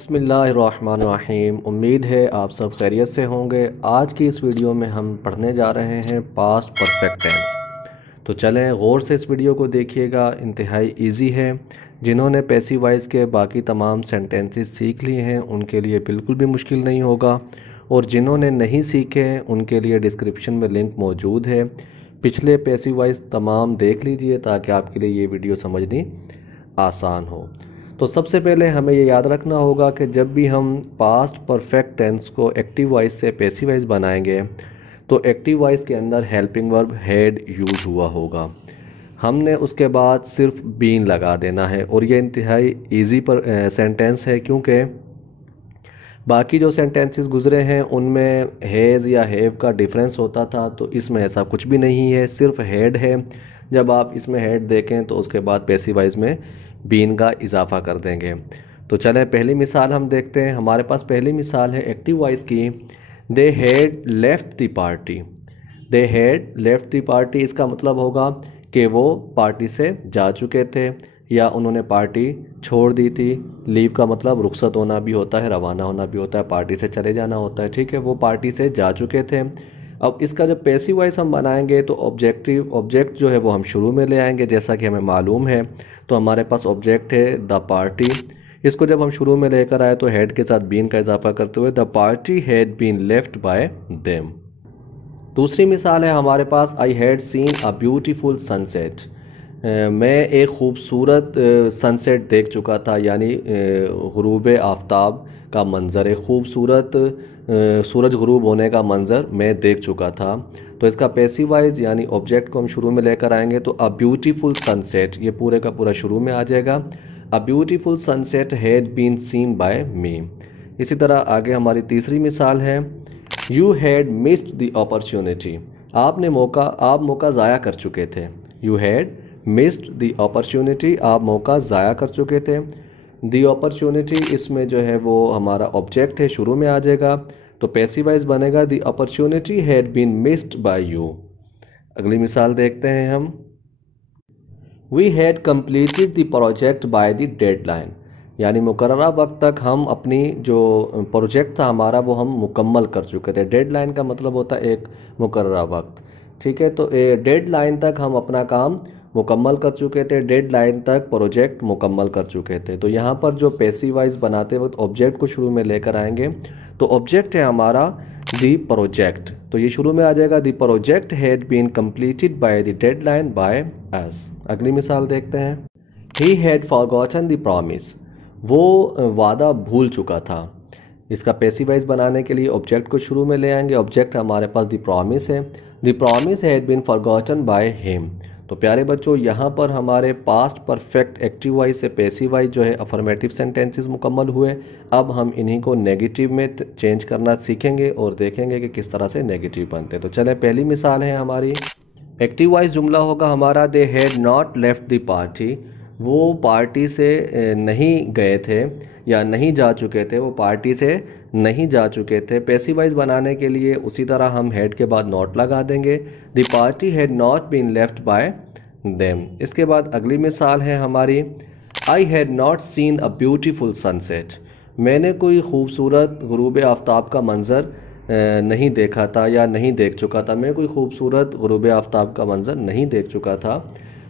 बिस्मिल्लाहिर्रहमानिर्रहीम। उम्मीद है आप सब खैरियत से होंगे। आज की इस वीडियो में हम पढ़ने जा रहे हैं पास्ट परफेक्ट टेंस। तो चलें गौर से इस वीडियो को देखिएगा, इंतहाई इजी है। जिन्होंने पैसिव वॉइस के बाकी तमाम सेंटेंसेस सीख लिए हैं उनके लिए बिल्कुल भी मुश्किल नहीं होगा, और जिन्होंने नहीं सीखे हैं उनके लिए डिस्क्रिप्शन में लिंक मौजूद है। पिछले पैसिव वॉइस तमाम देख लीजिए ताकि आपके लिए ये वीडियो समझनी आसान हो। तो सबसे पहले हमें ये याद रखना होगा कि जब भी हम पास्ट परफेक्ट टेंस को एक्टिव वॉइस से पैसिव वॉइस बनाएंगे तो एक्टिव वॉइस के अंदर हेल्पिंग वर्ब हैड यूज हुआ होगा। हमने उसके बाद सिर्फ बीन लगा देना है, और ये इंतहाई इजी पर सेंटेंस है क्योंकि बाकी जो सेंटेंसेस गुजरे हैं उनमें हैज़ या हैव का डिफरेंस होता था, तो इसमें ऐसा कुछ भी नहीं है, सिर्फ हैड है। जब आप इसमें हैड देखें तो उसके बाद पैसिव वॉइस में बीन का इजाफा कर देंगे। तो चलें पहली मिसाल हम देखते हैं। हमारे पास पहली मिसाल है एक्टिव वॉइस की। They had left the party. They had left the party, इसका मतलब होगा कि वो पार्टी से जा चुके थे या उन्होंने पार्टी छोड़ दी थी। लीव का मतलब रुखसत होना भी होता है, रवाना होना भी होता है, पार्टी से चले जाना होता है। ठीक है, वो पार्टी से जा चुके थे। अब इसका जब पैसिव वॉइस हम बनाएंगे तो ऑब्जेक्ट जो है वो हम शुरू में ले आएंगे, जैसा कि हमें मालूम है। तो हमारे पास ऑब्जेक्ट है द पार्टी। इसको जब हम शुरू में लेकर आए तो हेड के साथ बीन का इजाफा करते हुए the party had been left by them. दूसरी मिसाल है हमारे पास, I had seen a beautiful sunset. मैं एक खूबसूरत सनसेट देख चुका था, यानी गुरूब आफ्ताब का मंज़र, एक खूबसूरत सूरज गुरूब होने का मंज़र मैं देख चुका था। तो इसका पैसिव वॉइस यानी ऑब्जेक्ट को हम शुरू में लेकर आएंगे तो अ ब्यूटीफुल सनसेट, ये पूरे का पूरा शुरू में आ जाएगा। A beautiful sunset had been seen by me. इसी तरह आगे हमारी तीसरी मिसाल है, you had missed the opportunity. आप मौका ज़ाया कर चुके थे। You had missed the opportunity, आप मौका ज़ाया कर चुके थे। द अपॉर्चुनिटी इसमें जो है वो हमारा ऑब्जेक्ट है, शुरू में आ जाएगा। तो पैसिव वॉइस बनेगा the opportunity had been missed by you. अगली मिसाल देखते हैं हम, we had completed the project by the deadline, यानी मुकर्ररा वक्त तक हम अपनी जो प्रोजेक्ट था हमारा वो हम मुकम्मल कर चुके थे। डेडलाइन का मतलब होता है एक मुकर्ररा वक्त। ठीक है, तो डेडलाइन तक हम अपना काम मुकम्मल कर चुके थे, डेडलाइन तक प्रोजेक्ट मुकम्मल कर चुके थे। तो यहाँ पर जो पैसिव वॉइस बनाते वक्त ऑब्जेक्ट को शुरू में लेकर आएंगे तो ऑब्जेक्ट है हमारा दी प्रोजेक्ट, तो ये शुरू में आ जाएगा the project had been completed by the deadline by us. अगली मिसाल देखते हैं, he had forgotten the promise, वो वादा भूल चुका था। इसका पैसिव वॉइस बनाने के लिए ऑब्जेक्ट को शुरू में ले आएंगे। ऑब्जेक्ट हमारे पास द प्रॉमिस है। The promise had been forgotten by him. तो प्यारे बच्चों, यहाँ पर हमारे पास्ट परफेक्ट एक्टिव वॉइस से पैसिव वॉइस जो है अफर्मेटिव सेंटेंसेस मुकम्मल हुए। अब हम इन्हीं को नेगेटिव में चेंज करना सीखेंगे और देखेंगे कि किस तरह से नेगेटिव बनते हैं। तो चलें पहली मिसाल है हमारी, एक्टिव वॉइस जुमला होगा हमारा, they had not left the party. वो पार्टी से नहीं गए थे या नहीं जा चुके थे, वो पार्टी से नहीं जा चुके थे। पैसिव वॉइस बनाने के लिए उसी तरह हम हेड के बाद नॉट लगा देंगे, the party had not been left by them. इसके बाद अगली मिसाल है हमारी, I had not seen a beautiful sunset. मैंने कोई खूबसूरत गुरूब आफ्ताब का मंज़र नहीं देखा था या नहीं देख चुका था। मैं कोई खूबसूरत गुरूब आफ्ताब का मंज़र नहीं देख चुका था।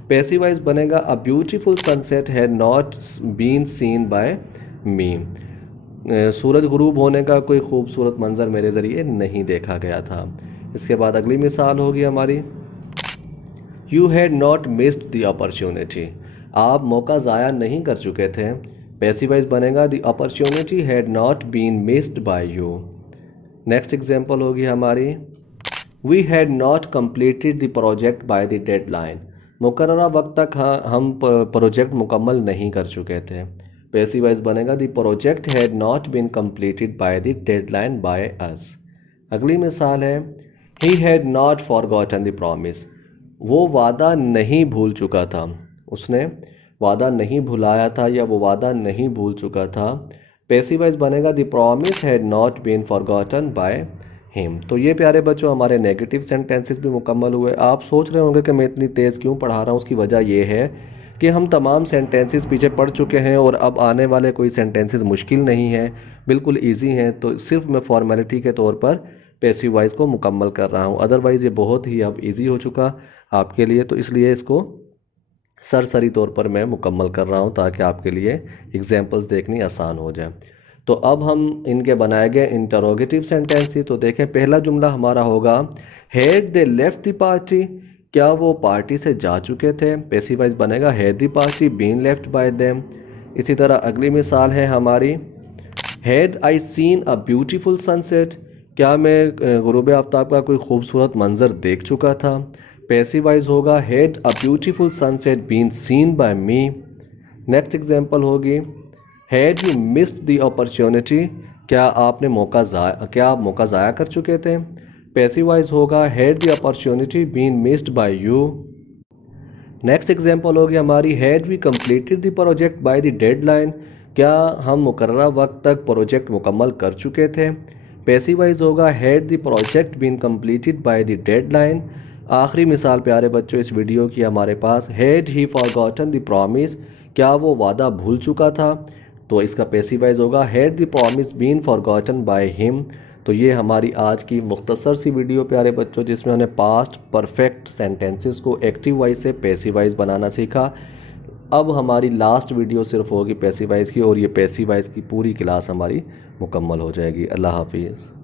पैसिव वॉइस बनेगा a beautiful sunset had not been seen by me. सूरज गुरूब होने का कोई खूबसूरत मंज़र मेरे ज़रिए नहीं देखा गया था। इसके बाद अगली मिसाल होगी हमारी, you had not missed the opportunity. आप मौका ज़ाया नहीं कर चुके थे। पैसिव वॉइस बनेगा the opportunity had not been missed by you. Next example होगी हमारी, we had not completed the project by the deadline. मुकर्ररा वक्त तक हम प्रोजेक्ट मुकम्मल नहीं कर चुके थे। पैसिव वॉइस बनेगा the project had not been completed by the deadline by us. अगली मिसाल है, he had not forgotten the promise. वो वादा नहीं भूल चुका था। उसने वादा नहीं भुलाया था या वो वादा नहीं भूल चुका था। पैसिव वॉइस बनेगा the promise had not been forgotten by him. तो ये प्यारे बच्चों हमारे नेगेटिव सेंटेंसेस भी मुकम्मल हुए। आप सोच रहे होंगे कि मैं इतनी तेज़ क्यों पढ़ा रहा हूँ, उसकी वजह ये है कि हम तमाम सेंटेंसेस पीछे पढ़ चुके हैं और अब आने वाले कोई सेंटेंसेस मुश्किल नहीं हैं, बिल्कुल इजी हैं। तो सिर्फ मैं फॉर्मेलिटी के तौर पर पैसिव वॉइस को मुकम्मल कर रहा हूँ, अदरवाइज़ ये बहुत ही अब इजी हो चुका आपके लिए, तो इसलिए इसको सरसरी तौर पर मैं मुकम्मल कर रहा हूँ ताकि आपके लिए एग्जांपल्स देखनी आसान हो जाए। तो अब हम इनके बनाए गए इंटरोगेटिव सेंटेंसेस, तो देखें पहला जुमला हमारा होगा had they left the party, क्या वो पार्टी से जा चुके थे। पैसिव वॉइस बनेगा had the party been left by them. इसी तरह अगली मिसाल है हमारी had I seen a beautiful sunset, क्या मैं गुरूब आफ्ताब का कोई खूबसूरत मंजर देख चुका था। पैसिव वॉइस होगा had a beautiful sunset been seen by me. Next example होगी had you missed the opportunity, क्या आप मौका ज़ाया कर चुके थे। पैसिव वॉइस होगा had the opportunity been missed by you. Next example होगी हमारी had we completed the project by the deadline, क्या हम मुकर्ररा वक्त तक प्रोजेक्ट मुकम्मल कर चुके थे। पैसिव वॉइस होगा had the project been completed by the deadline. आखिरी मिसाल प्यारे बच्चों इस वीडियो की हमारे पास had he forgotten the promise, क्या वो वादा भूल चुका था। तो इसका पैसिव वॉइस होगा had the promise been forgotten by him. तो ये हमारी आज की मुख्तसर सी वीडियो प्यारे बच्चों, जिसमें हमने पास्ट परफेक्ट सेंटेंसेस को एक्टिव वॉइस से पैसिव वॉइस बनाना सीखा। अब हमारी लास्ट वीडियो सिर्फ होगी पैसिव वॉइस की, और ये पैसिव वॉइस की पूरी क्लास हमारी मुकम्मल हो जाएगी। अल्लाह हाफिज़।